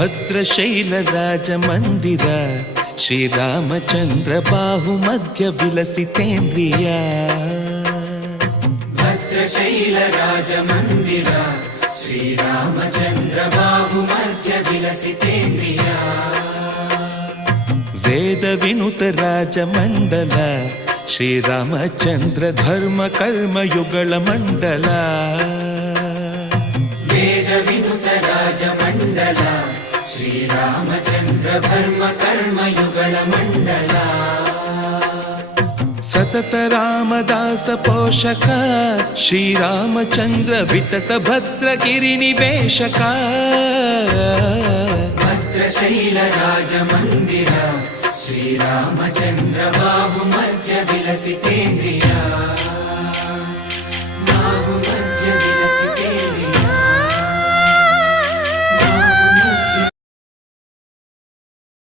ಭದ್ರಶೈಲ ರಾಜ ಮಂದಿರ ಶ್ರೀರಾಮಚಂದ್ರ ಬಾಹು ಮಧ್ಯ ವಿಲಸಿತೇಂದ್ರಿಯ ಭದ್ರಶೈಲ ರಾಜ ಮಂದಿರ ಶ್ರೀರಾಮಚಂದ್ರ ಬಾಹು ಮಧ್ಯ ವಿಲಸಿತೇಂದ್ರಿಯ ವೇದ ವಿನುತ ರಾಜ ಮಂಡಲ ಶ್ರೀರಾಮಚಂದ್ರ ಧರ್ಮ ಕರ್ಮ ಯುಗಳ ಮಂಡಲ ವೇದ ವಿನುತ ರಾಜ ಮಂಡಲ ಶ್ರೀರಾಮಚಂದ್ರ ಧರ್ಮ ಕರ್ಮ ಯುಗಳ ಮಂಡಲ ಸತತ ರಾಮದಾಸ ಪೋಷಕ ಶ್ರೀರಾಮಚಂದ್ರ ವಿತತ ಭದ್ರಗಿರಿ ನಿವೇಶಕ ಭದ್ರಶೈಲ ರಾಜ ಮಂದಿರ ಶ್ರೀರಾಮಚಂದ್ರ ಬಾಹು ಮಧ್ಯ ವಿಲಸಿತೇಂದ್ರಿಯ